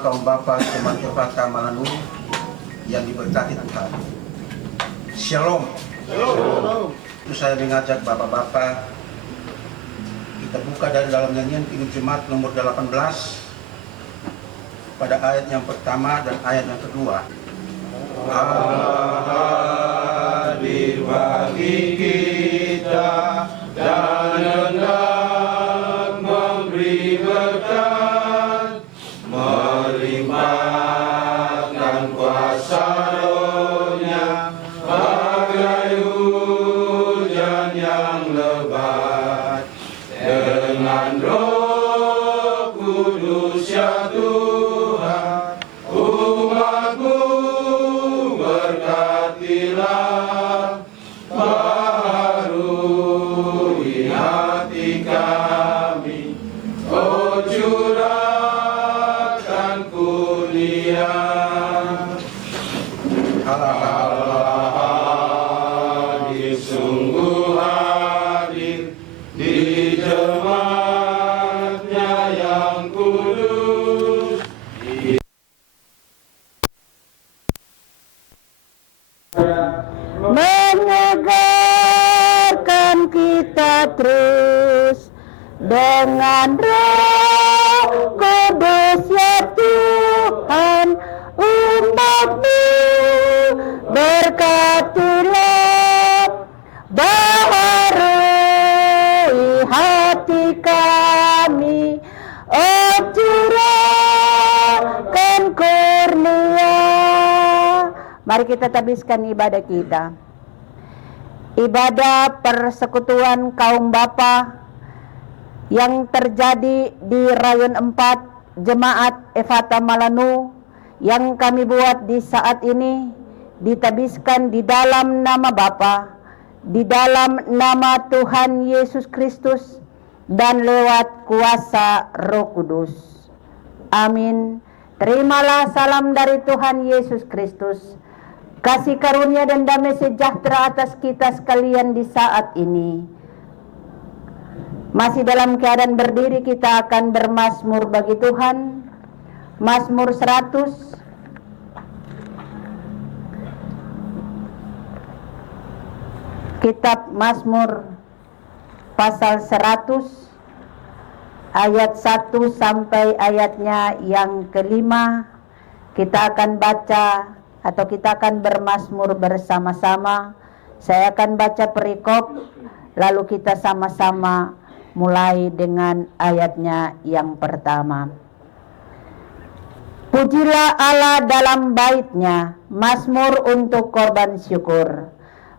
kaum bapa Jemaat Efata Malanu yang diberkati Tuhan. Shalom. Shalom. Itu saya mengajak bapak-bapak kita buka dari dalam nyanyian Pinut Jemaat nomor 18 pada ayat yang pertama dan ayat yang kedua. Hadir bagi kita dan hendak memberi berkat, melimpahkan kuasa Roh-Nya bagai hujan yang lebat, dengan Roh Kudus ya Tuhan, umat-Mu berkatilah, baharui hati kami, oh curahkan kurnia. Allah hadir, sungguh hadir di jemaatnya yang kudus. Menyegarkan kita terus dengan Roh Kudus ya Tuhan, umat-Mu berkatilah, baharui hati kami, oh curahkan kurnia. Mari kita tabiskan ibadah kita. Ibadah persekutuan kaum bapa yang terjadi di Rayon 4 Jemaat Efata Malanu yang kami buat di saat ini ditabiskan di dalam nama Bapa, di dalam nama Tuhan Yesus Kristus, dan lewat kuasa Roh Kudus. Amin. Terimalah salam dari Tuhan Yesus Kristus. Kasih karunia dan damai sejahtera atas kita sekalian di saat ini. Masih dalam keadaan berdiri, kita akan bermazmur bagi Tuhan. Mazmur 100. Kitab Mazmur pasal 100 ayat 1 sampai ayatnya yang kelima. Kita akan baca atau kita akan bermazmur bersama-sama. Saya akan baca perikop, lalu kita sama-sama mulai dengan ayatnya yang pertama. Pujilah Allah dalam bait-Nya, mazmur untuk korban syukur.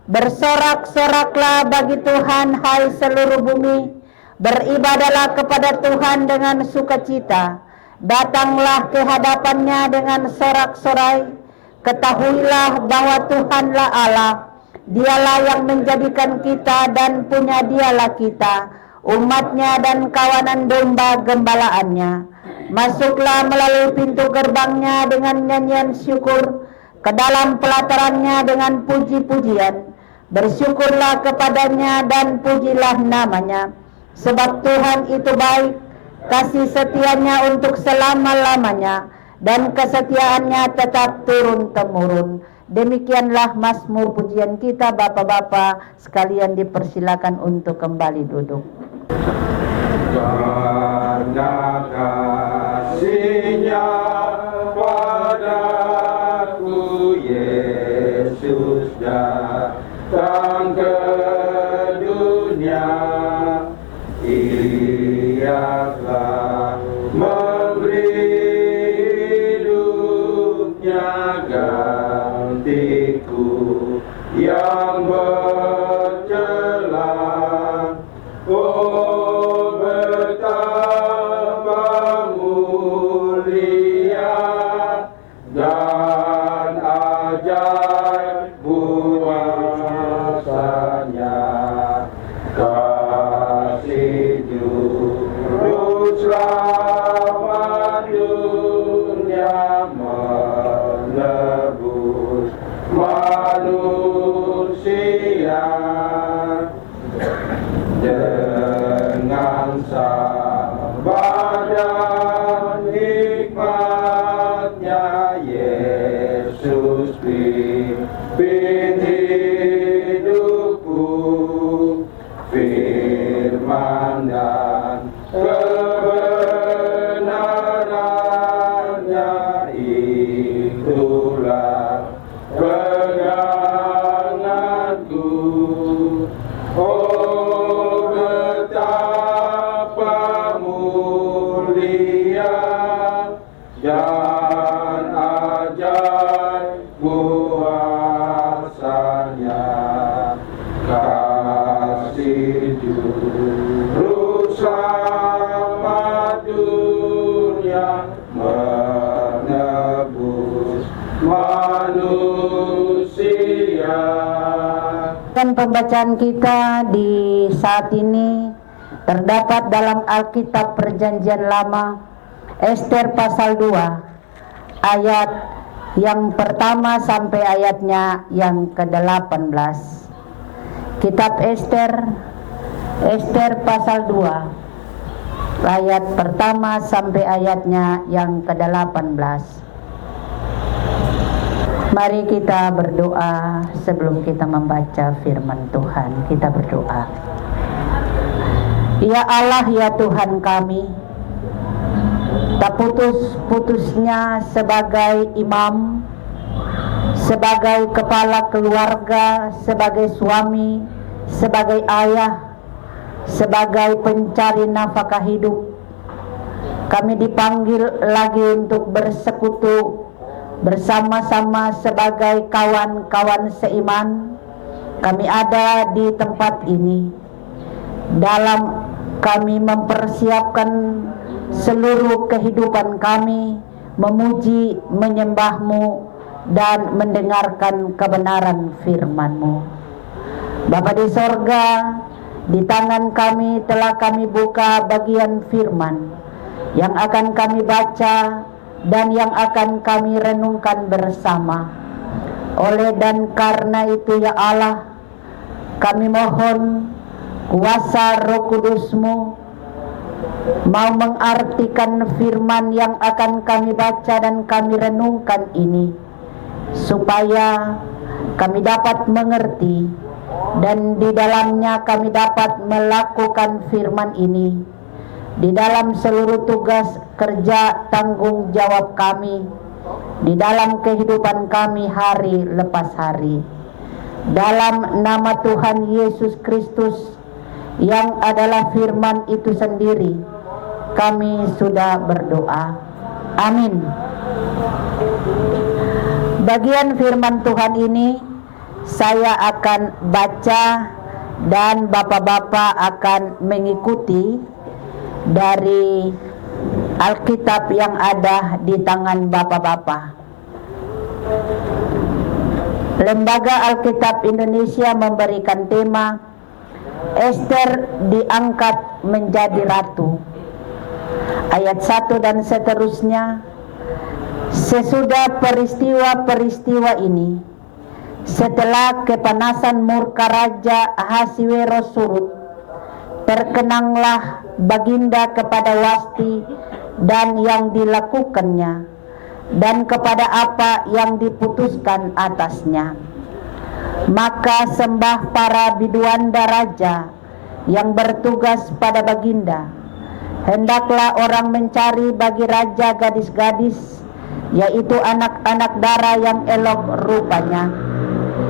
Bersorak-soraklah bagi Tuhan, hai seluruh bumi. Beribadahlah kepada Tuhan dengan sukacita. Datanglah ke hadapan-Nya dengan sorak-sorai. Ketahuilah bahwa Tuhanlah Allah. Dialah yang menjadikan kita dan punya Dialah kita, umat-Nya dan kawanan domba gembalaannya. Masuklah melalui pintu gerbang-Nya dengan nyanyian syukur, ke dalam pelataran-Nya dengan puji-pujian. Bersyukurlah kepada-Nya dan pujilah nama-Nya. Sebab Tuhan itu baik, kasih setia-Nya untuk selama-lamanya, dan kesetiaannya tetap turun-temurun. Demikianlah mazmur pujian kita. Bapak-bapak sekalian dipersilakan untuk kembali duduk. Karena kasih-Nya padaku, Yesus datang ke dunia. Ia telah memberi gantiku yang bercela. Oh, betapa mulia dan ajaib kuasa-Nya. Kasih juru selamat dunia menebus manusia dengan sabar dan hikmat. Dan pembacaan kita di saat ini terdapat dalam Alkitab Perjanjian Lama, Ester pasal 2, ayat yang pertama sampai ayatnya yang ke-18. Kitab Ester pasal 2, ayat pertama sampai ayatnya yang ke-18. Mari kita berdoa sebelum kita membaca firman Tuhan. Kita berdoa. Ya Allah, ya Tuhan kami, tak putus-putusnya sebagai imam, sebagai kepala keluarga, sebagai suami, sebagai ayah, sebagai pencari nafkah hidup, kami dipanggil lagi untuk bersekutu bersama-sama sebagai kawan-kawan seiman. Kami ada di tempat ini dalam kami mempersiapkan seluruh kehidupan kami memuji, menyembah-Mu dan mendengarkan kebenaran firman-Mu. Bapa di sorga, di tangan kami telah kami buka bagian firman yang akan kami baca dan yang akan kami renungkan bersama. Oleh dan karena itu ya Allah, kami mohon kuasa Roh Kudus-Mu mau mengartikan firman yang akan kami baca dan kami renungkan ini, supaya kami dapat mengerti dan di dalamnya kami dapat melakukan firman ini di dalam seluruh tugas kerja tanggung jawab kami, di dalam kehidupan kami hari lepas hari. Dalam nama Tuhan Yesus Kristus yang adalah firman itu sendiri, kami sudah berdoa. Amin. Bagian firman Tuhan ini saya akan baca dan bapak-bapak akan mengikuti dari Alkitab yang ada di tangan bapak-bapak. Lembaga Alkitab Indonesia memberikan tema Ester diangkat menjadi ratu. Ayat 1 dan seterusnya. Sesudah peristiwa-peristiwa ini, setelah kepanasan murka Raja Ahasiweros surut, terkenanglah Baginda kepada Wasti dan yang dilakukannya, dan kepada apa yang diputuskan atasnya. Maka sembah para biduanda raja yang bertugas pada Baginda. Hendaklah orang mencari bagi raja gadis-gadis, yaitu anak-anak dara yang elok rupanya.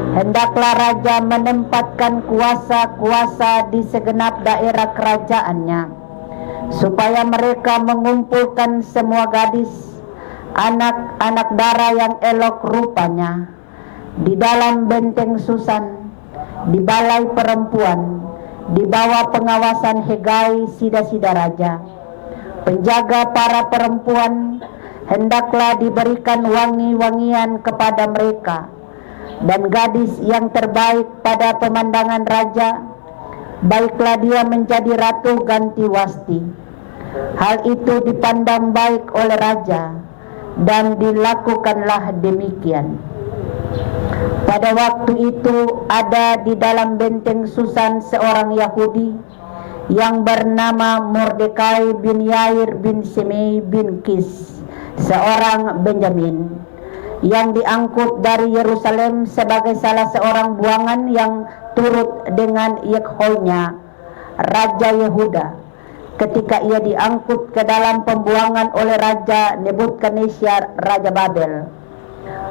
Hendaklah raja menempatkan kuasa-kuasa di segenap daerah kerajaannya, supaya mereka mengumpulkan semua gadis, anak-anak dara yang elok rupanya, di dalam benteng Susan, di balai perempuan, di bawah pengawasan Hegai sida-sida raja. Penjaga para perempuan hendaklah diberikan wangi-wangian kepada mereka, dan gadis yang terbaik pada pemandangan raja, baiklah dia menjadi ratu ganti Wasti. Hal itu dipandang baik oleh raja, dan dilakukanlah demikian. Pada waktu itu ada di dalam benteng Susan seorang Yahudi yang bernama Mordekai bin Yair bin Simei bin Kis, seorang Benjamin, yang diangkut dari Yerusalem sebagai salah seorang buangan yang turut dengan Yekhonya, Raja Yehuda, ketika ia diangkut ke dalam pembuangan oleh Raja Nebukadnezar, Raja Babel.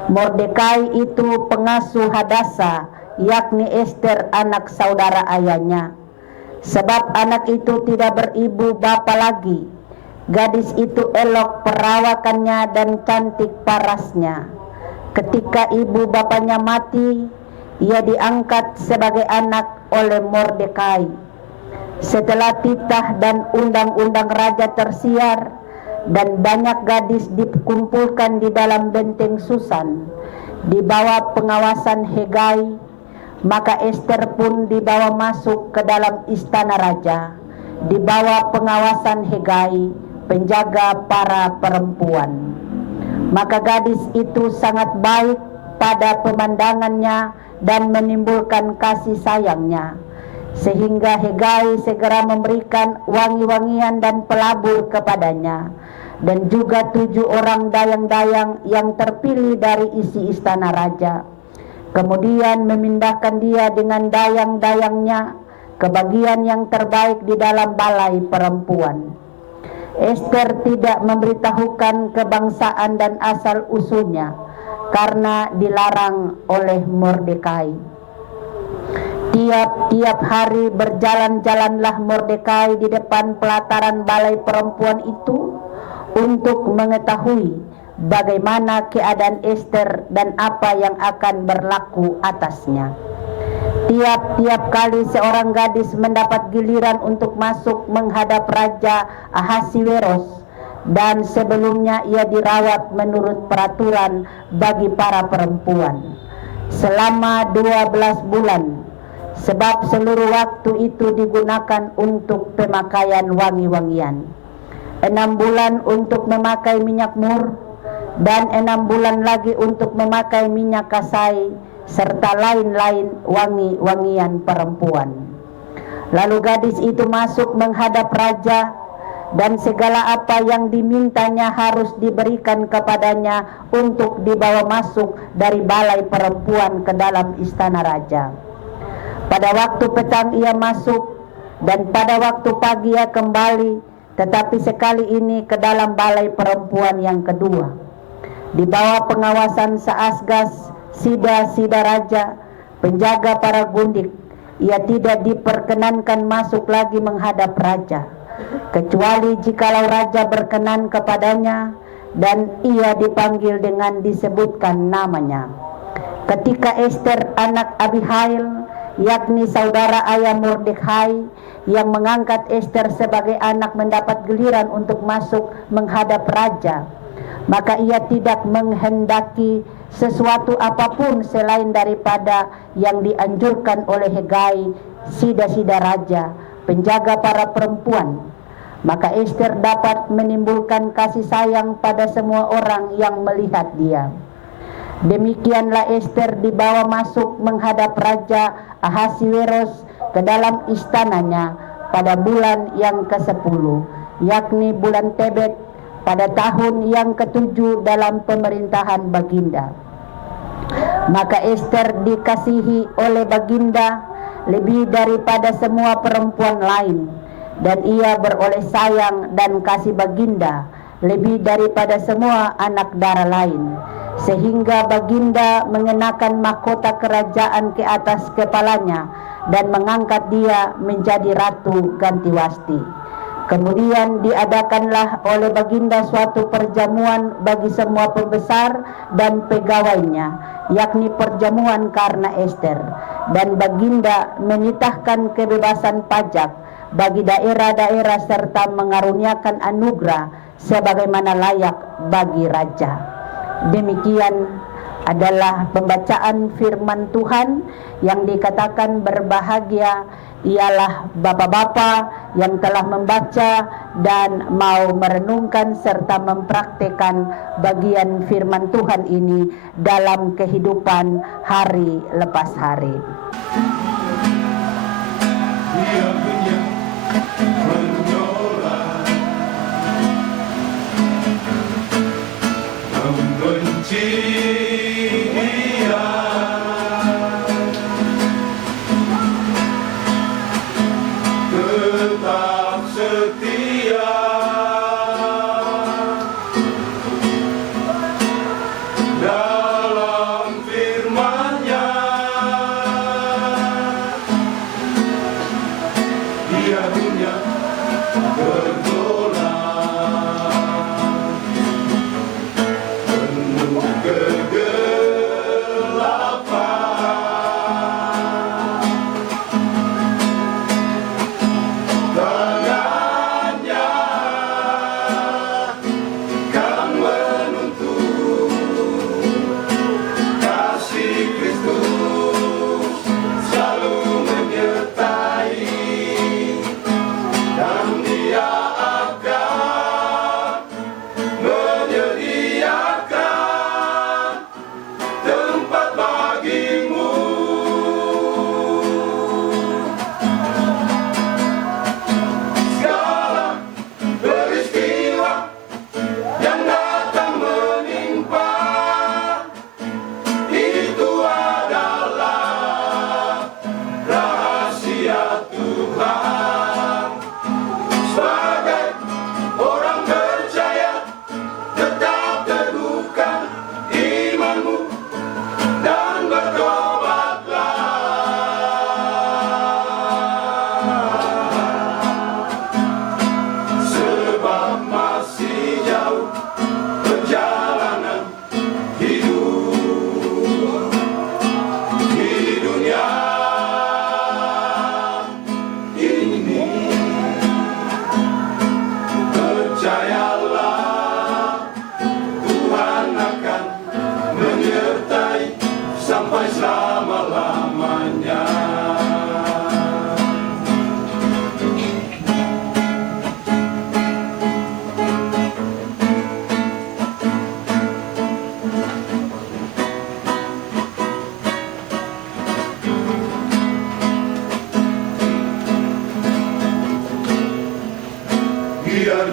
Mordekai itu pengasuh Hadasa, yakni Ester anak saudara ayahnya. Sebab anak itu tidak beribu bapa lagi. Gadis itu elok perawakannya dan cantik parasnya. Ketika ibu bapaknya mati, ia diangkat sebagai anak oleh Mordekai. Setelah titah dan undang-undang raja tersiar dan banyak gadis dikumpulkan di dalam benteng Susan di bawah pengawasan Hegai, Maka Ester pun dibawa masuk ke dalam istana raja, di bawah pengawasan Hegai, penjaga para perempuan. Maka gadis itu sangat baik pada pemandangannya dan menimbulkan kasih sayangnya, sehingga Hegai segera memberikan wangi-wangian dan pelabur kepadanya, dan juga 7 orang dayang-dayang yang terpilih dari isi istana raja. Kemudian memindahkan dia dengan dayang-dayangnya ke bagian yang terbaik di dalam balai perempuan. Ester tidak memberitahukan kebangsaan dan asal usulnya karena dilarang oleh Mordekai. Tiap-tiap hari berjalan-jalanlah Mordekai di depan pelataran balai perempuan itu untuk mengetahui bagaimana keadaan Ester dan apa yang akan berlaku atasnya. Tiap-tiap kali seorang gadis mendapat giliran untuk masuk menghadap Raja Ahasiweros, dan sebelumnya ia dirawat menurut peraturan bagi para perempuan selama 12 bulan, sebab seluruh waktu itu digunakan untuk pemakaian wangi-wangian. 6 bulan untuk memakai minyak mur, dan 6 bulan lagi untuk memakai minyak kasai, serta lain-lain wangi-wangian perempuan. Lalu gadis itu masuk menghadap raja, dan segala apa yang dimintanya harus diberikan kepadanya untuk dibawa masuk dari balai perempuan ke dalam istana raja. Pada waktu petang ia masuk, dan pada waktu pagi ia kembali, tetapi sekali ini ke dalam balai perempuan yang kedua, di bawah pengawasan Saasgas, sida-sida raja, penjaga para gundik. Ia tidak diperkenankan masuk lagi menghadap raja, kecuali jikalau raja berkenan kepadanya dan ia dipanggil dengan disebutkan namanya. Ketika Ester anak Abihail, yakni saudara ayah Mordekai, yang mengangkat Ester sebagai anak, mendapat giliran untuk masuk menghadap raja, maka ia tidak menghendaki sesuatu apapun selain daripada yang dianjurkan oleh Hegai, sida-sida raja, penjaga para perempuan. Maka Ester dapat menimbulkan kasih sayang pada semua orang yang melihat dia. Demikianlah Ester dibawa masuk menghadap Raja Ahasiweros ke dalam istananya pada bulan yang ke-10, yakni bulan Tebet, pada tahun yang ke-7 dalam pemerintahan Baginda. Maka Ester dikasihi oleh Baginda lebih daripada semua perempuan lain, dan ia beroleh sayang dan kasih Baginda lebih daripada semua anak dara lain, sehingga Baginda mengenakan mahkota kerajaan ke atas kepalanya dan mengangkat dia menjadi Ratu Gantiwasti. Kemudian diadakanlah oleh Baginda suatu perjamuan bagi semua pembesar dan pegawainya, yakni perjamuan karena Ester, dan Baginda menitahkan kebebasan pajak bagi daerah-daerah serta mengaruniakan anugerah sebagaimana layak bagi raja. Demikian adalah pembacaan firman Tuhan yang dikatakan berbahagia ialah bapak-bapak yang telah membaca dan mau merenungkan serta mempraktekkan bagian firman Tuhan ini dalam kehidupan hari lepas hari. Dia punya menolak, membenci dia, tetap setia dalam firman-Nya. Dia punya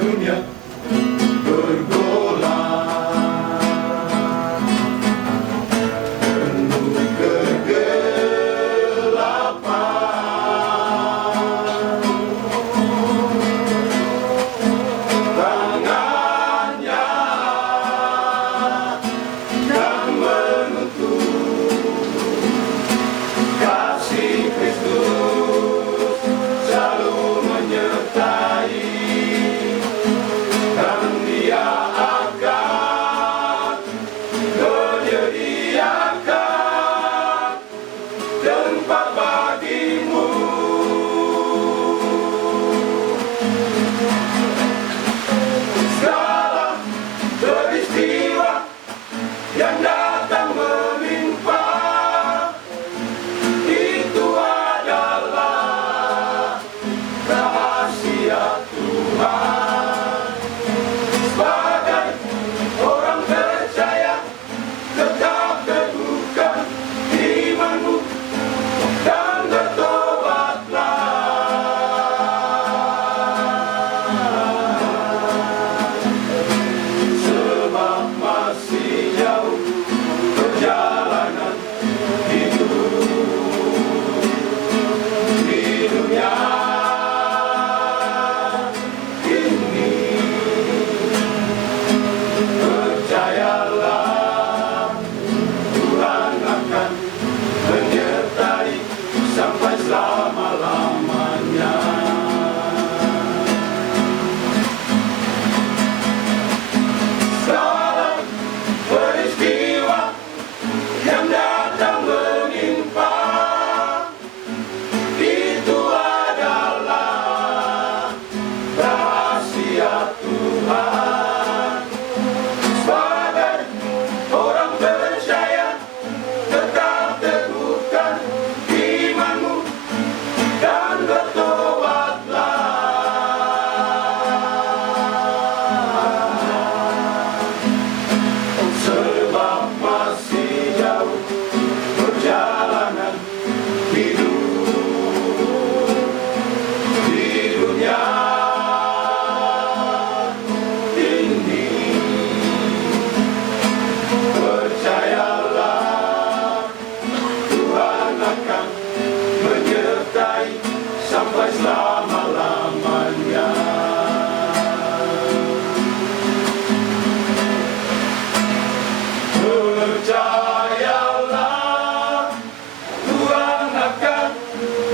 dunia bergolak, penuh kegelapan. Tangannya yang menuntun, kasih Kristus selalu menyertai, dan Dia akan menyediakan tempat bagimu. Segala peristiwa yang datang menimpa, itu adalah rahasia Tuhan. Sebagai orang percaya, tetap teguhkan imanmu dan bertobatlah, sebab masih jauh perjalanan hidup di dunia ini. Percayalah, Tuhan akan menyertai sampai selama-lamanya. Segala peristiwa yang datang menimpa, itu adalah rahasia Tuhan. Sebagai orang percaya, tetap teguhkan imanmu dan bertobatlah, sebab masih jauh perjalanan hidup di dunia ini. Percayalah, Tuhan akan menyertai sampai selama-lamanya. Percayalah, Tuhan akan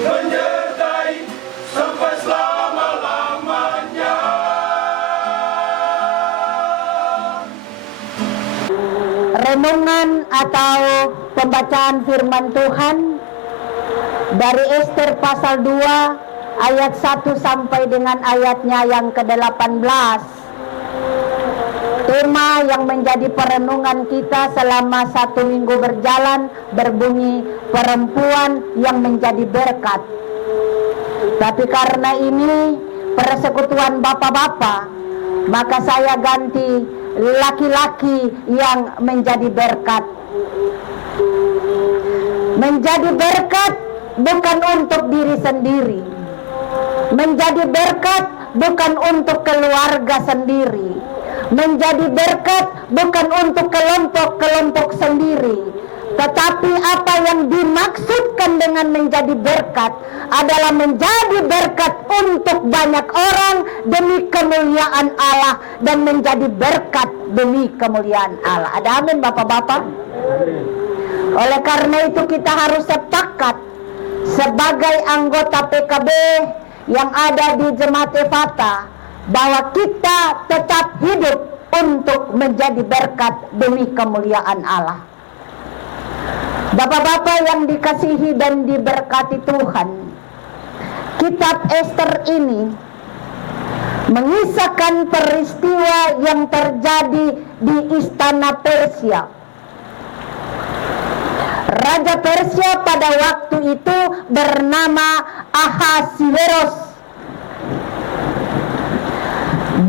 menyertai sampai selama-lamanya. Renungan atau pembacaan firman Tuhan dari Ester pasal 2 ayat 1 sampai dengan ayatnya yang ke-18. Tema yang menjadi perenungan kita selama 1 minggu berjalan berbunyi perempuan yang menjadi berkat. Tapi karena ini persekutuan bapak-bapak, maka saya ganti laki-laki yang menjadi berkat. Menjadi berkat bukan untuk diri sendiri. Menjadi berkat bukan untuk keluarga sendiri. Menjadi berkat bukan untuk kelompok-kelompok sendiri. Tetapi apa yang dimaksudkan dengan menjadi berkat adalah menjadi berkat untuk banyak orang demi kemuliaan Allah, dan menjadi berkat demi kemuliaan Allah. Ada amin bapak-bapak? Oleh karena itu kita harus sepakat sebagai anggota PKB yang ada di Jemaat Efata bahwa kita tetap hidup untuk menjadi berkat demi kemuliaan Allah. Bapak-bapak yang dikasihi dan diberkati Tuhan, kitab Ester ini mengisahkan peristiwa yang terjadi di istana Persia. Raja Persia pada waktu itu bernama Ahasiweros.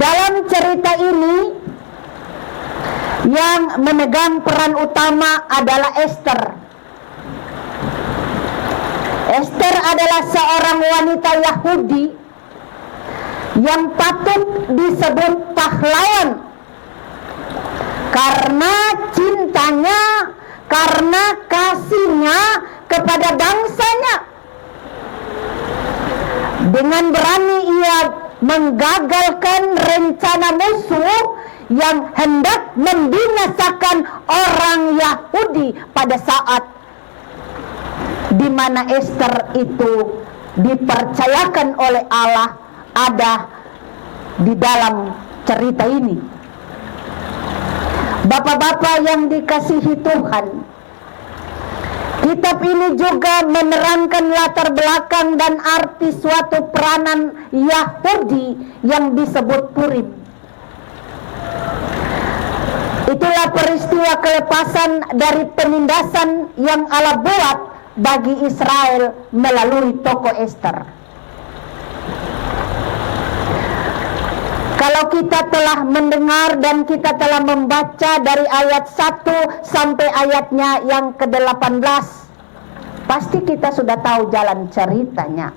Dalam cerita ini yang memegang peran utama adalah Ester. Ester adalah seorang wanita Yahudi yang patut disebut pahlawan karena cintanya, karena kasihnya kepada bangsanya. Dengan berani ia menggagalkan rencana musuh yang hendak membinasakan orang Yahudi pada saat di mana Ester itu dipercayakan oleh Allah ada di dalam cerita ini. Bapak-bapak yang dikasihi Tuhan, kitab ini juga menerangkan latar belakang dan arti suatu peranan Yahudi yang disebut Purim. Itulah peristiwa kelepasan dari penindasan yang Allah buat bagi Israel melalui tokoh Ester. Kalau kita telah mendengar dan kita telah membaca dari ayat 1 sampai ayatnya yang ke-18, pasti kita sudah tahu jalan ceritanya.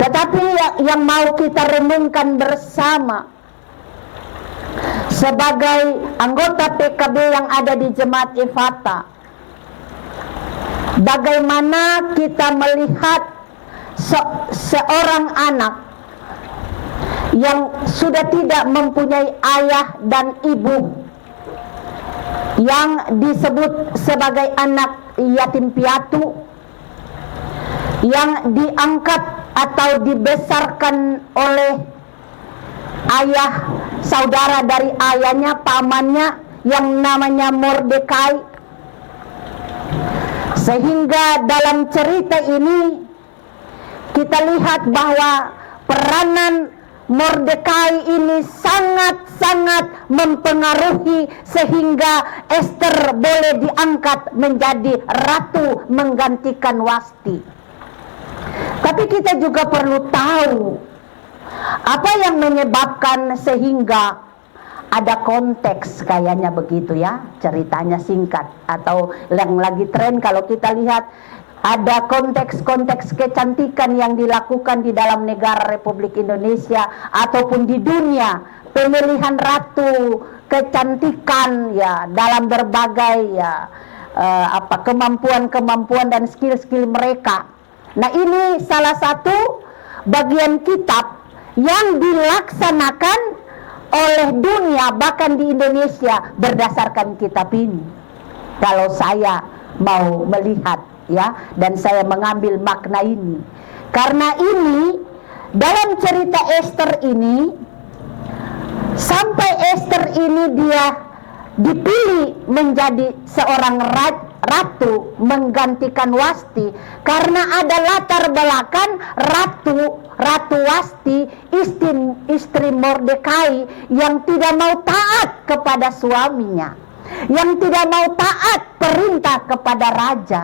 Tetapi yang mau kita renungkan bersama sebagai anggota PKB yang ada di Jemaat Efata, bagaimana kita melihat seorang anak yang sudah tidak mempunyai ayah dan ibu, yang disebut sebagai anak yatim piatu, yang diangkat atau dibesarkan oleh ayah saudara dari ayahnya, pamannya yang namanya Mordekai. Sehingga dalam cerita ini kita lihat bahwa peranan Mordekai ini sangat-sangat mempengaruhi sehingga Ester boleh diangkat menjadi ratu menggantikan Wasti. Tapi kita juga perlu tahu apa yang menyebabkan sehingga ada konteks, kayaknya begitu ya, ceritanya singkat, atau yang lagi tren kalau kita lihat ada konteks-konteks kecantikan yang dilakukan di dalam negara Republik Indonesia ataupun di dunia, pemilihan ratu, kecantikan ya dalam berbagai ya kemampuan-kemampuan dan skill-skill mereka. Nah, ini salah satu bagian kitab yang dilaksanakan oleh dunia bahkan di Indonesia berdasarkan kitab ini. Kalau saya mau melihat ya, dan saya mengambil makna ini karena ini dalam cerita Ester ini, sampai Ester ini dia dipilih menjadi seorang ratu menggantikan Wasti karena ada latar belakang ratu Wasti, istri Mordekai yang tidak mau taat kepada suaminya, yang tidak mau taat perintah kepada raja,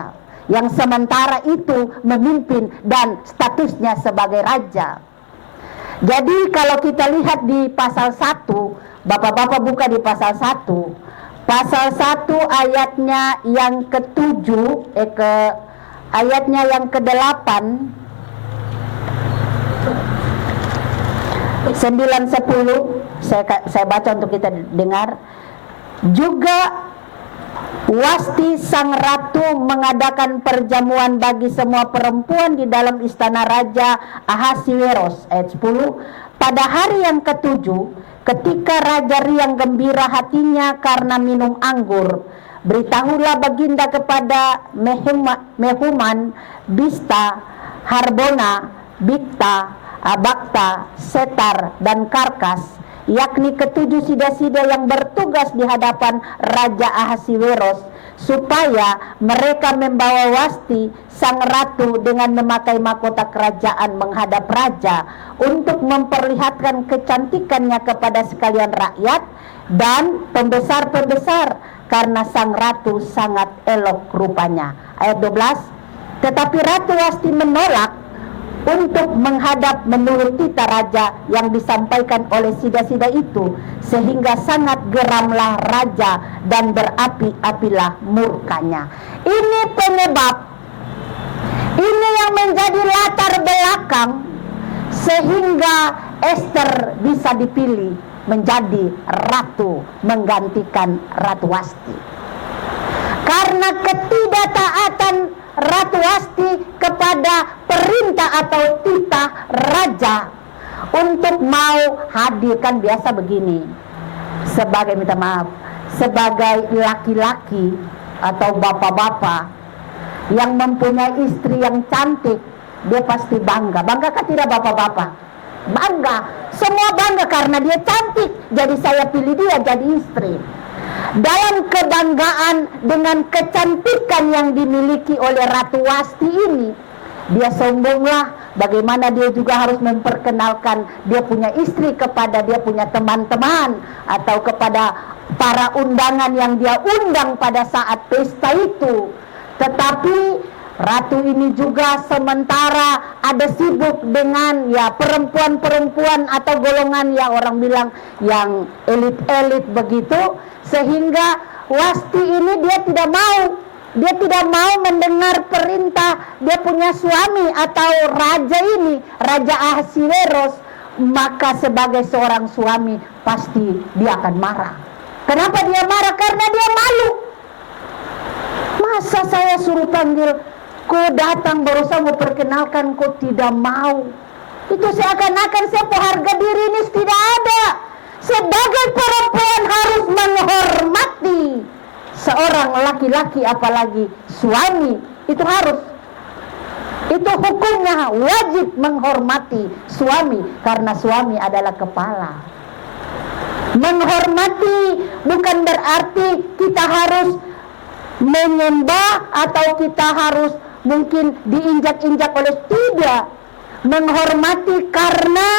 yang sementara itu memimpin dan statusnya sebagai raja. Jadi kalau kita lihat di pasal 1, Bapak-bapak buka di pasal 1. Pasal 1 ayatnya yang ke-7, ayatnya yang ke-8, 9, 10, saya baca untuk kita dengar. Juga Wasti sang ratu mengadakan perjamuan bagi semua perempuan di dalam istana Raja Ahasiweros. Ayat 10. Pada hari yang ke-7, ketika raja riang gembira hatinya karena minum anggur, beritahulah baginda kepada Mehuman, Bista, Harbona, Bikta, Abakta, Setar, dan Karkas, yakni ke-7 sida-sida yang bertugas di hadapan Raja Ahasiweros, supaya mereka membawa Wasti sang ratu dengan memakai mahkota kerajaan menghadap raja untuk memperlihatkan kecantikannya kepada sekalian rakyat dan pembesar-pembesar, karena sang ratu sangat elok rupanya. Ayat 12. Tetapi Ratu Wasti menolak untuk menghadap menurut titah raja yang disampaikan oleh sida-sida itu, sehingga sangat geramlah raja dan berapi-apilah murkanya. Ini penyebab, ini yang menjadi latar belakang sehingga Ester bisa dipilih menjadi ratu menggantikan Ratu Wasti. Karena ketidaktaatan Ratu Wasti kepada perintah atau titah raja untuk mau hadir, kan biasa begini, sebagai minta maaf, sebagai laki-laki atau bapak-bapak yang mempunyai istri yang cantik, dia pasti bangga. Bangga kan tidak bapak-bapak? Bangga, semua bangga karena dia cantik, jadi saya pilih dia jadi istri. Dalam kebanggaan dengan kecantikan yang dimiliki oleh Ratu Wasti ini, dia sombonglah bagaimana dia juga harus memperkenalkan dia punya istri kepada dia punya teman-teman atau kepada para undangan yang dia undang pada saat pesta itu. Tetapi ratu ini juga sementara ada sibuk dengan ya perempuan-perempuan atau golongan yang orang bilang yang elit-elit begitu, sehingga Wasti ini dia tidak mau mendengar perintah dia punya suami atau raja ini, Raja Ahasiweros. Maka sebagai seorang suami pasti dia akan marah. Kenapa dia marah? Karena dia malu. Masa saya suruh panggil, kau datang berusaha mau perkenalkan, kau tidak mau. Itu seakan-akan saya harga diri ini tidak ada. Sebagai perempuan harus menghormati seorang laki-laki, apalagi suami. Itu harus. Itu hukumnya, wajib menghormati suami karena suami adalah kepala. Menghormati bukan berarti kita harus menyembah atau kita harus mungkin diinjak-injak oleh, tidak. Menghormati karena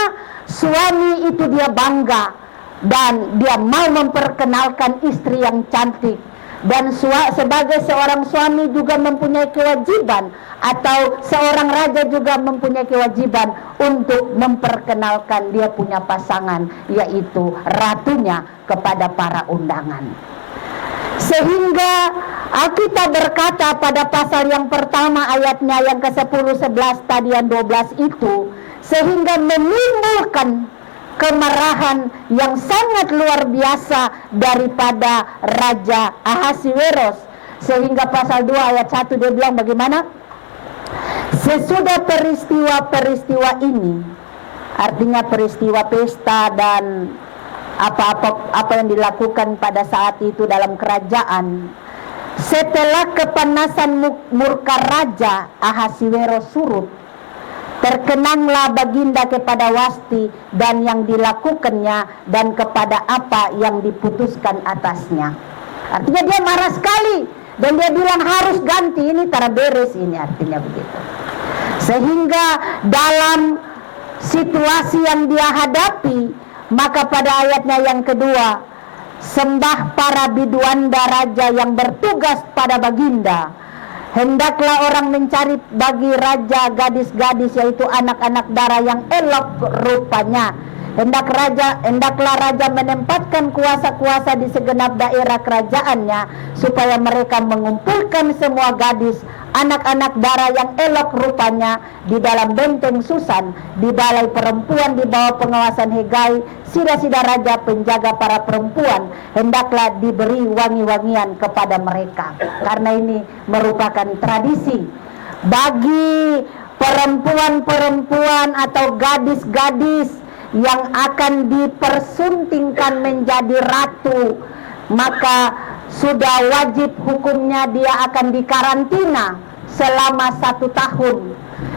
suami itu dia bangga dan dia mau memperkenalkan istri yang cantik. Dan sebagai seorang suami juga mempunyai kewajiban, atau seorang raja juga mempunyai kewajiban untuk memperkenalkan dia punya pasangan, yaitu ratunya, kepada para undangan. Sehingga Alkitab berkata pada pasal yang pertama ayatnya yang ke-10, 11 tadi yang 12 itu, sehingga menimbulkan kemarahan yang sangat luar biasa daripada Raja Ahasiweros. Sehingga pasal 2 ayat 1 dia bilang bagaimana? Sesudah peristiwa-peristiwa ini, artinya peristiwa pesta dan apa yang dilakukan pada saat itu dalam kerajaan, setelah kepanasan murka Raja Ahasiweros surut, terkenanglah baginda kepada Wasti dan yang dilakukannya dan kepada apa yang diputuskan atasnya. Artinya dia marah sekali dan dia bilang harus ganti, ini tara beres ini, artinya begitu. Sehingga dalam situasi yang dia hadapi, maka pada ayatnya yang kedua, sembah para biduanda raja yang bertugas pada baginda. Hendaklah orang mencari bagi raja gadis-gadis, yaitu anak-anak dara yang elok rupanya. Hendaklah raja menempatkan kuasa-kuasa di segenap daerah kerajaannya, supaya mereka mengumpulkan semua gadis, anak-anak dara yang elok rupanya di dalam benteng Susan, di balai perempuan di bawah pengawasan Hegai, sida-sida raja penjaga para perempuan. Hendaklah diberi wangi-wangian kepada mereka, karena ini merupakan tradisi bagi perempuan-perempuan atau gadis-gadis yang akan dipersuntingkan menjadi ratu. Maka sudah wajib hukumnya dia akan dikarantina selama 1 tahun.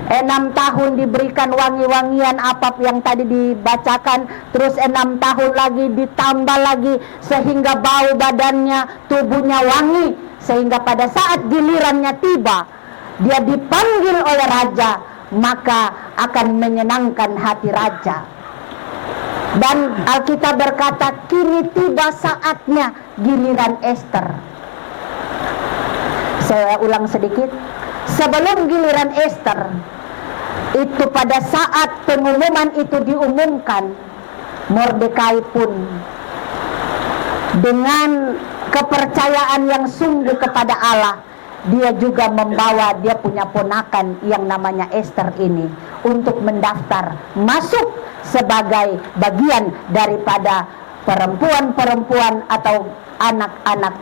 6 tahun diberikan wangi-wangian apa yang tadi dibacakan, terus 6 tahun lagi ditambah lagi sehingga bau badannya, tubuhnya wangi, sehingga pada saat gilirannya tiba dia dipanggil oleh raja, maka akan menyenangkan hati raja. Dan Alkitab berkata kini tiba saatnya giliran Ester. Saya ulang sedikit. Sebelum giliran Ester, itu pada saat pengumuman itu diumumkan, Mordekai pun dengan kepercayaan yang sungguh kepada Allah, dia juga membawa dia punya ponakan yang namanya Esther ini untuk mendaftar masuk sebagai bagian daripada perempuan-perempuan atau anak-anak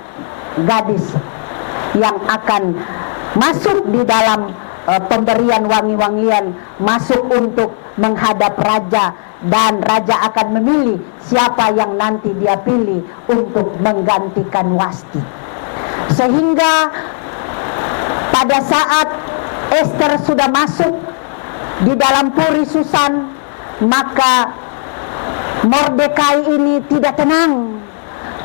gadis yang akan masuk di dalam pemberian wangi-wangian, masuk untuk menghadap raja, dan raja akan memilih siapa yang nanti dia pilih untuk menggantikan Wasti. Sehingga pada saat Esther sudah masuk di dalam puri Susan, maka Mordekai ini tidak tenang.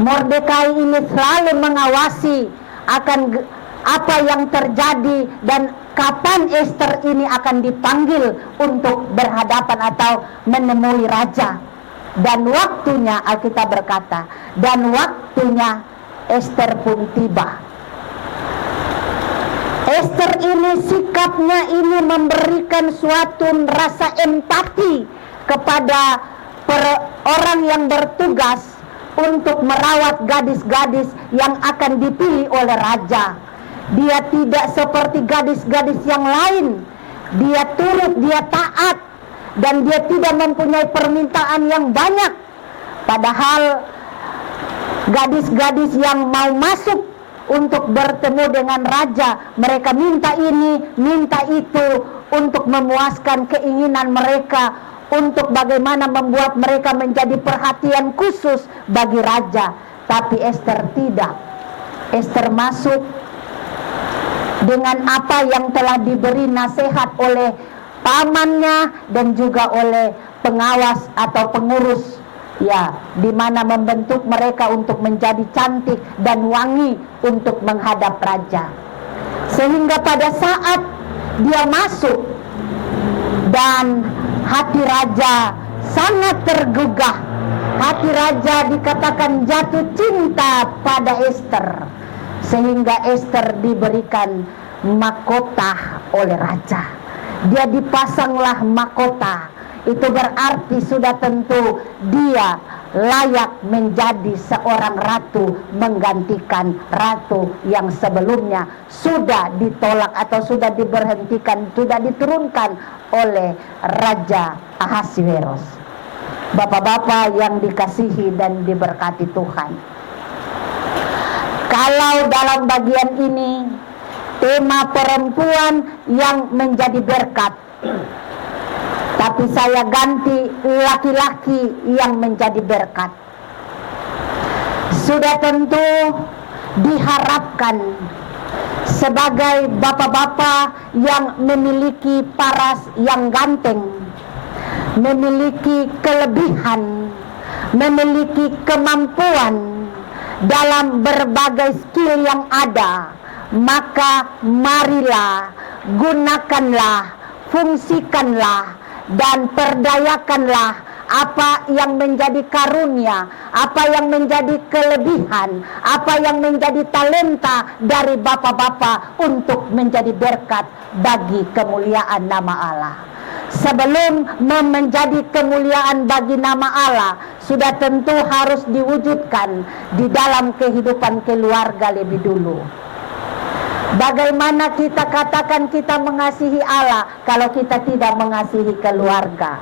Mordekai ini selalu mengawasi akan apa yang terjadi dan kapan Esther ini akan dipanggil untuk berhadapan atau menemui raja. Dan waktunya, Alkitab berkata, dan waktunya Esther pun tiba. Esther ini sikapnya ini memberikan suatu rasa empati kepada orang yang bertugas untuk merawat gadis-gadis yang akan dipilih oleh raja. Dia tidak seperti gadis-gadis yang lain. Dia turut, dia taat, dan dia tidak mempunyai permintaan yang banyak. Padahal gadis-gadis yang mau masuk untuk bertemu dengan raja, mereka minta ini, minta itu untuk memuaskan keinginan mereka, untuk bagaimana membuat mereka menjadi perhatian khusus bagi raja. Tapi Esther tidak. Esther masuk dengan apa yang telah diberi nasihat oleh pamannya dan juga oleh pengawas atau pengurus, ya, di mana membentuk mereka untuk menjadi cantik dan wangi untuk menghadap raja. Sehingga pada saat dia masuk dan hati raja sangat tergugah, hati raja dikatakan jatuh cinta pada Esther, sehingga Esther diberikan mahkota oleh raja. Dia dipasanglah mahkota. Itu berarti sudah tentu dia layak menjadi seorang ratu, menggantikan ratu yang sebelumnya sudah ditolak atau sudah diberhentikan, sudah diturunkan oleh Raja Ahasveros. Bapak-bapak yang dikasihi dan diberkati Tuhan, kalau dalam bagian ini tema perempuan yang menjadi berkat, tapi saya ganti laki-laki yang menjadi berkat. Sudah tentu diharapkan sebagai bapak-bapak yang memiliki paras yang ganteng, memiliki kelebihan, memiliki kemampuan dalam berbagai skill yang ada, maka marilah, gunakanlah, fungsikanlah, dan perdayakanlah apa yang menjadi karunia, apa yang menjadi kelebihan, apa yang menjadi talenta dari bapak-bapak untuk menjadi berkat bagi kemuliaan nama Allah. Sebelum menjadi kemuliaan bagi nama Allah, sudah tentu harus diwujudkan di dalam kehidupan keluarga lebih dulu. Bagaimana kita katakan kita mengasihi Allah kalau kita tidak mengasihi keluarga?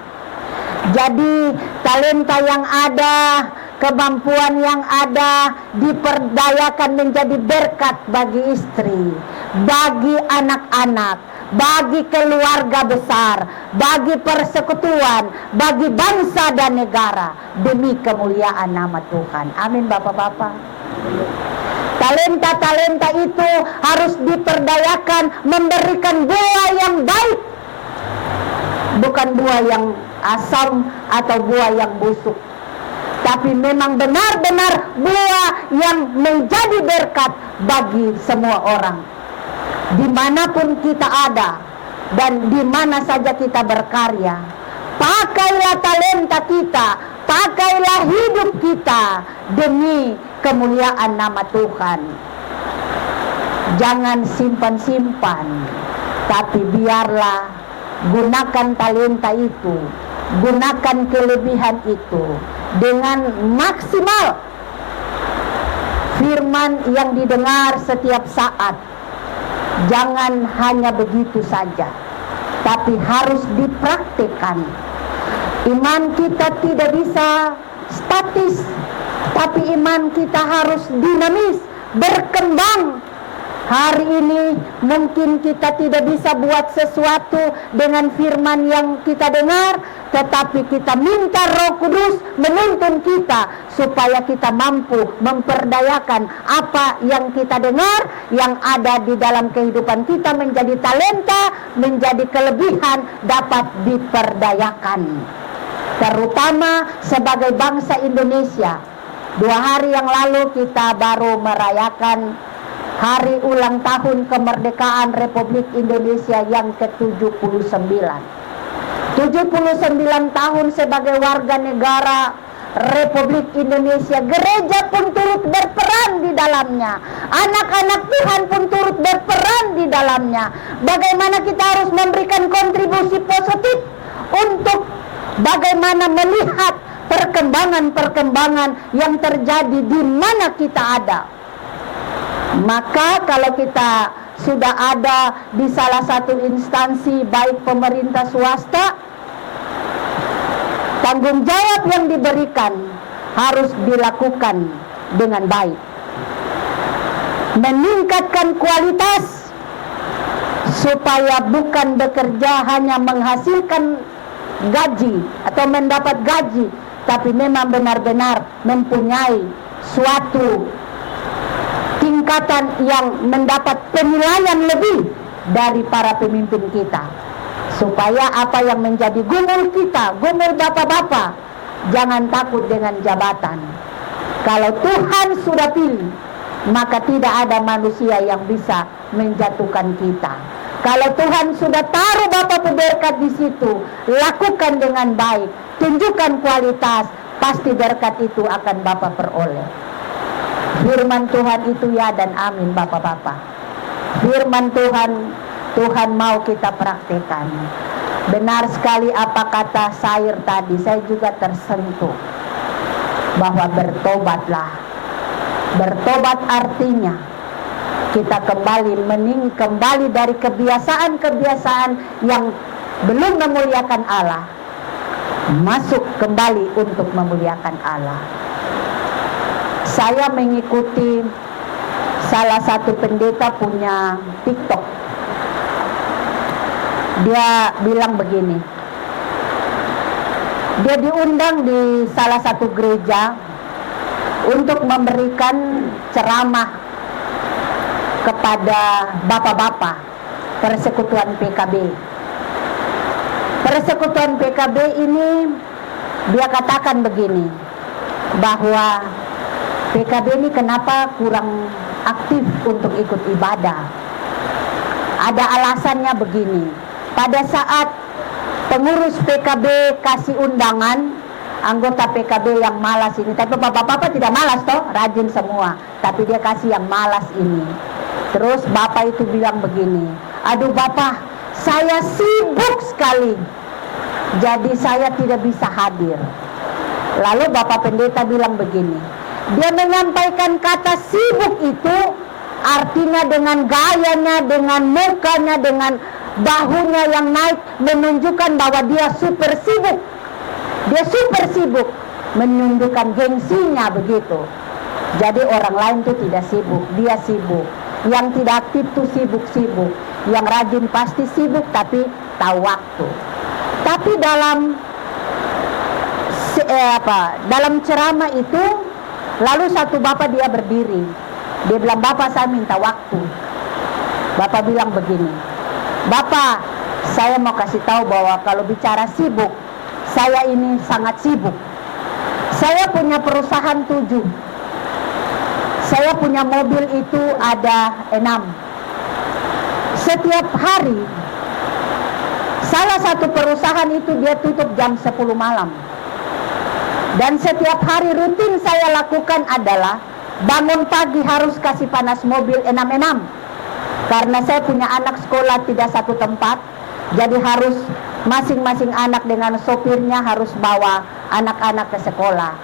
Jadi talenta yang ada, kemampuan yang ada diperdayakan menjadi berkat bagi istri, bagi anak-anak, bagi keluarga besar, bagi persekutuan, bagi bangsa dan negara, demi kemuliaan nama Tuhan. Amin, bapak-bapak. Talenta-talenta itu harus diperdayakan, memberikan buah yang baik, bukan buah yang asam atau buah yang busuk, tapi memang benar-benar buah yang menjadi berkat bagi semua orang, dimanapun kita ada dan dimana saja kita berkarya. Pakailah talenta kita, pakailah hidup kita demi kemuliaan nama Tuhan. Jangan simpan-simpan, tapi biarlah gunakan talenta itu, gunakan kelebihan itu dengan maksimal. Firman yang didengar setiap saat, Jangan hanya begitu saja, tapi harus dipraktikkan. Iman kita tidak bisa statis, tapi iman kita harus dinamis, berkembang. Hari ini mungkin kita tidak bisa buat sesuatu dengan firman yang kita dengar, tetapi kita minta Roh Kudus menuntun kita supaya kita mampu memperdayakan apa yang kita dengar, yang ada di dalam kehidupan kita menjadi talenta, menjadi kelebihan, dapat diperdayakan. Terutama sebagai bangsa Indonesia. 2 hari yang lalu kita baru merayakan Hari ulang tahun kemerdekaan Republik Indonesia yang ke-79. 79 tahun sebagai warga negara Republik Indonesia. Gereja pun turut berperan di dalamnya. Anak-anak Tuhan pun turut berperan di dalamnya. Bagaimana kita harus memberikan kontribusi positif untuk bagaimana melihat perkembangan-perkembangan yang terjadi di mana kita ada. Maka kalau kita sudah ada di salah satu instansi baik pemerintah swasta, tanggung jawab yang diberikan harus dilakukan dengan baik. Meningkatkan kualitas supaya bukan bekerja hanya menghasilkan gaji atau mendapat gaji, tapi memang benar-benar mempunyai suatu tingkatan yang mendapat penilaian lebih dari para pemimpin kita, supaya apa yang menjadi gumul kita, gumul bapak-bapak, jangan takut dengan jabatan. Kalau Tuhan sudah pilih, maka tidak ada manusia yang bisa menjatuhkan kita. Kalau Tuhan sudah taruh Bapak berkat di situ, lakukan dengan baik, tunjukkan kualitas, pasti berkat itu akan Bapak peroleh. Firman Tuhan itu ya dan amin Bapak-bapak. Firman Tuhan mau kita praktekkan. Benar sekali apa kata Sair tadi, saya juga tersentuh bahwa bertobatlah. Bertobat artinya kita kembali dari kebiasaan-kebiasaan yang belum memuliakan Allah, masuk kembali untuk memuliakan Allah. Saya mengikuti salah satu pendeta punya TikTok. Dia bilang begini, dia diundang di salah satu gereja untuk memberikan ceramah kepada bapak-bapak Persekutuan PKB. Persekutuan PKB ini dia katakan begini, bahwa PKB ini kenapa kurang aktif untuk ikut ibadah. Ada alasannya begini. Pada saat pengurus PKB kasih undangan, anggota PKB yang malas ini, tapi bapak-bapak tidak malas toh, rajin semua, tapi dia kasih yang malas ini. Terus bapak itu bilang begini, aduh bapak, saya sibuk sekali, jadi saya tidak bisa hadir. Lalu bapak pendeta bilang begini, dia menyampaikan kata sibuk itu artinya dengan gayanya, dengan mukanya, dengan bahunya yang naik, menunjukkan bahwa dia super sibuk. Dia super sibuk, menunjukkan gengsinya begitu. Jadi orang lain itu tidak sibuk, dia sibuk. Yang tidak aktif itu sibuk-sibuk. Yang rajin pasti sibuk tapi tahu waktu. Tapi dalam ceramah itu, lalu satu bapak dia berdiri. Dia bilang, bapak saya minta waktu. Bapak bilang begini, bapak saya mau kasih tahu bahwa kalau bicara sibuk, saya ini sangat sibuk. Saya punya perusahaan 7. Saya punya mobil itu ada 6. Setiap hari salah satu perusahaan itu dia tutup jam 10 malam. Dan setiap hari rutin saya lakukan adalah bangun pagi harus kasih panas mobil 6-6. Karena saya punya anak sekolah tidak satu tempat, jadi harus masing-masing anak dengan sopirnya harus bawa anak-anak ke sekolah.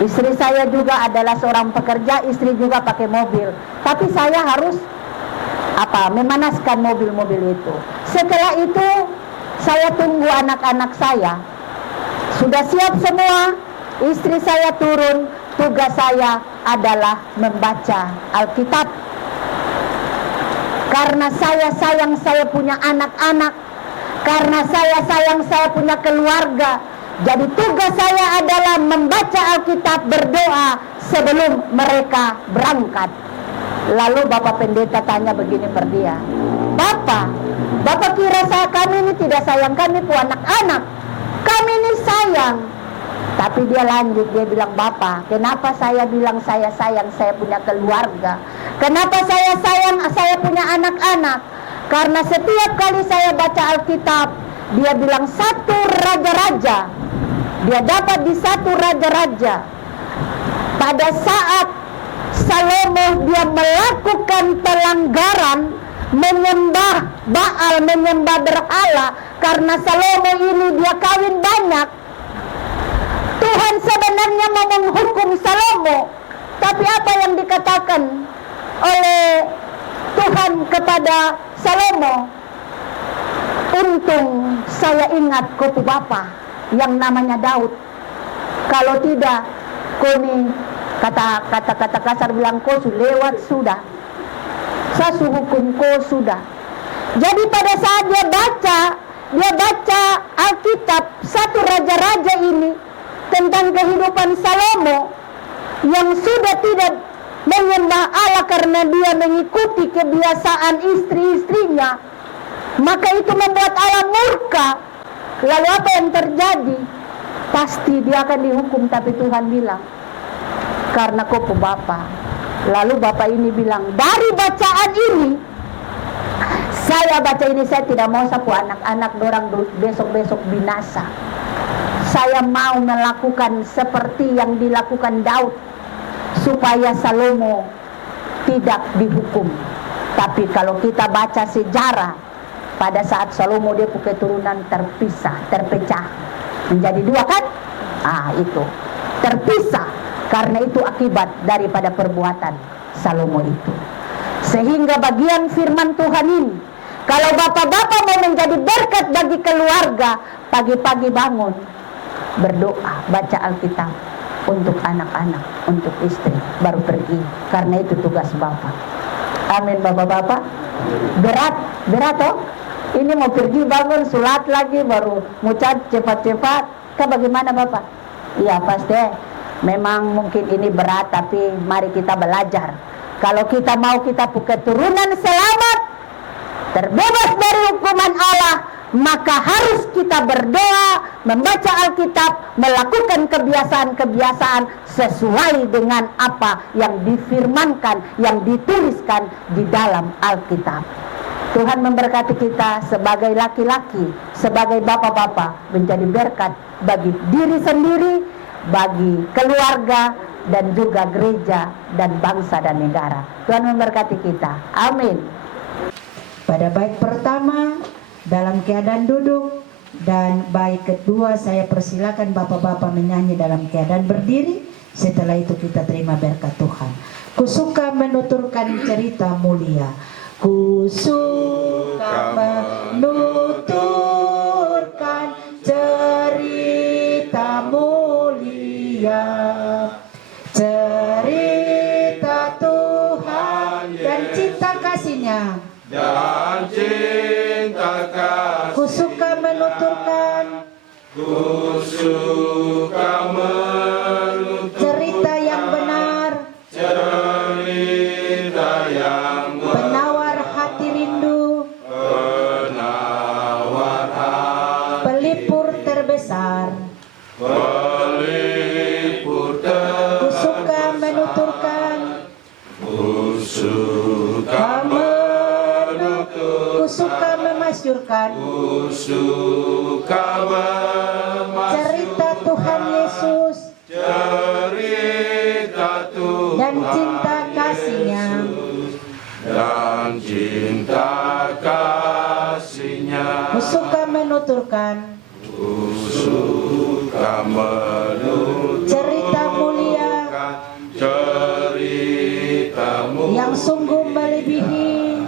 Istri saya juga adalah seorang pekerja, istri juga pakai mobil. Tapi saya harus memanaskan mobil-mobil itu. Setelah itu saya tunggu anak-anak saya. Sudah siap semua, istri saya turun, tugas saya adalah membaca Alkitab. Karena saya sayang saya punya anak-anak, karena saya sayang saya punya keluarga. Jadi tugas saya adalah membaca Alkitab, berdoa sebelum mereka berangkat. Lalu Bapak Pendeta tanya begini per dia, Bapak kira kami ini tidak sayang, kami pun anak-anak, kami ini sayang. Tapi dia lanjut, dia bilang, Bapak, kenapa saya bilang saya sayang, saya punya keluarga? Kenapa saya sayang, saya punya anak-anak? Karena setiap kali saya baca Alkitab, dia bilang 1 Raja-Raja, dia dapat di 1 Raja-Raja. Pada saat Salomo dia melakukan pelanggaran, menyembah Baal, menyembah berhala. Karena Salomo ini dia kawin banyak, Tuhan sebenarnya mau menghukum Salomo. Tapi apa yang dikatakan oleh Tuhan kepada Salomo? Untung saya ingat kupu bapa yang namanya Daud. Kalau tidak, koni kata kasar bilang, kau lewat sudah, saya hukum kau sudah. Jadi pada saat dia baca Alkitab 1 Raja-Raja ini tentang kehidupan Salomo yang sudah tidak menyembah Allah karena dia mengikuti kebiasaan istri-istrinya, maka itu membuat Allah murka. Lalu apa yang terjadi? Pasti dia akan dihukum, tapi Tuhan bilang, karena kau pebapa. Lalu bapak ini bilang, dari bacaan ini, saya baca ini, saya tidak mau sapu anak-anak dorang besok-besok binasa. Saya mau melakukan seperti yang dilakukan Daud, supaya Salomo tidak dihukum. Tapi kalau kita baca sejarah, pada saat Salomo dia keturunan terpecah menjadi 2 kan? Itu terpisah, karena itu akibat daripada perbuatan Salomo itu. Sehingga bagian firman Tuhan ini, kalau bapak-bapak mau menjadi berkat bagi keluarga, pagi-pagi bangun, berdoa, baca Alkitab untuk anak-anak, untuk istri, baru pergi. Karena itu tugas bapak. Amin bapak-bapak. Berat toh? Ini mau pergi bangun, sholat lagi, baru ngucap cepat-cepat. Bagaimana bapak? Iya pasti. Memang mungkin ini berat, tapi mari kita belajar. Kalau kita mau kita keturunan selamat, terbebas dari hukuman Allah, maka harus kita berdoa, membaca Alkitab, melakukan kebiasaan-kebiasaan sesuai dengan apa yang difirmankan, yang dituliskan di dalam Alkitab. Tuhan memberkati kita sebagai laki-laki, sebagai bapak-bapak, menjadi berkat bagi diri sendiri, bagi keluarga, dan juga gereja dan bangsa dan negara. Tuhan memberkati kita. Amin. Pada bait pertama dalam keadaan duduk, dan bait kedua saya persilakan bapak-bapak menyanyi dalam keadaan berdiri. Setelah itu kita terima berkat Tuhan. Ku suka menuturkan cerita mulia. Ku suka menuturkan cerita mulia, cerita Tuhan dan cinta kasih-Nya. Dan cinta kasih. Ku suka menuturkan cerita yang benar, cerita yang penawar hati rindu, penawar hati, pelipur terbesar. pelipur Ku suka menuturkan, ku suka ku suka memasyurkan ku suka cerita Tuhan Yesus cerita Tuhan dan cinta kasih-Nya. dan cinta kasih-Nya. Ku suka menuturkan Ku suka menuturkan cerita mulia ceritamu yang sungguh melebihi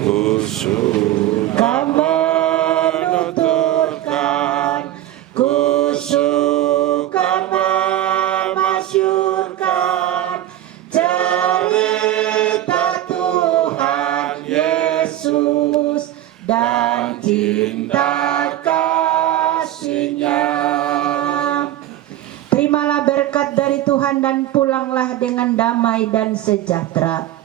Kusuka menuturkan, kusuka memasyurkan cerita Tuhan Yesus dan cinta kasih-Nya. Terimalah berkat dari Tuhan dan pulanglah dengan damai dan sejahtera.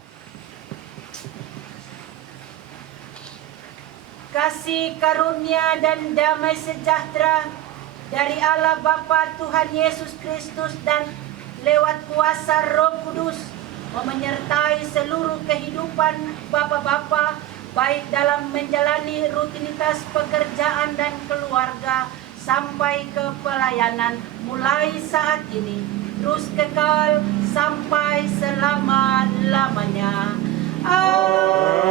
Kasih karunia dan damai sejahtera dari Allah Bapa Tuhan Yesus Kristus dan lewat kuasa Roh Kudus menyertai seluruh kehidupan Bapak-bapak, baik dalam menjalani rutinitas pekerjaan dan keluarga sampai ke pelayanan mulai saat ini terus kekal sampai selama-lamanya. Amin.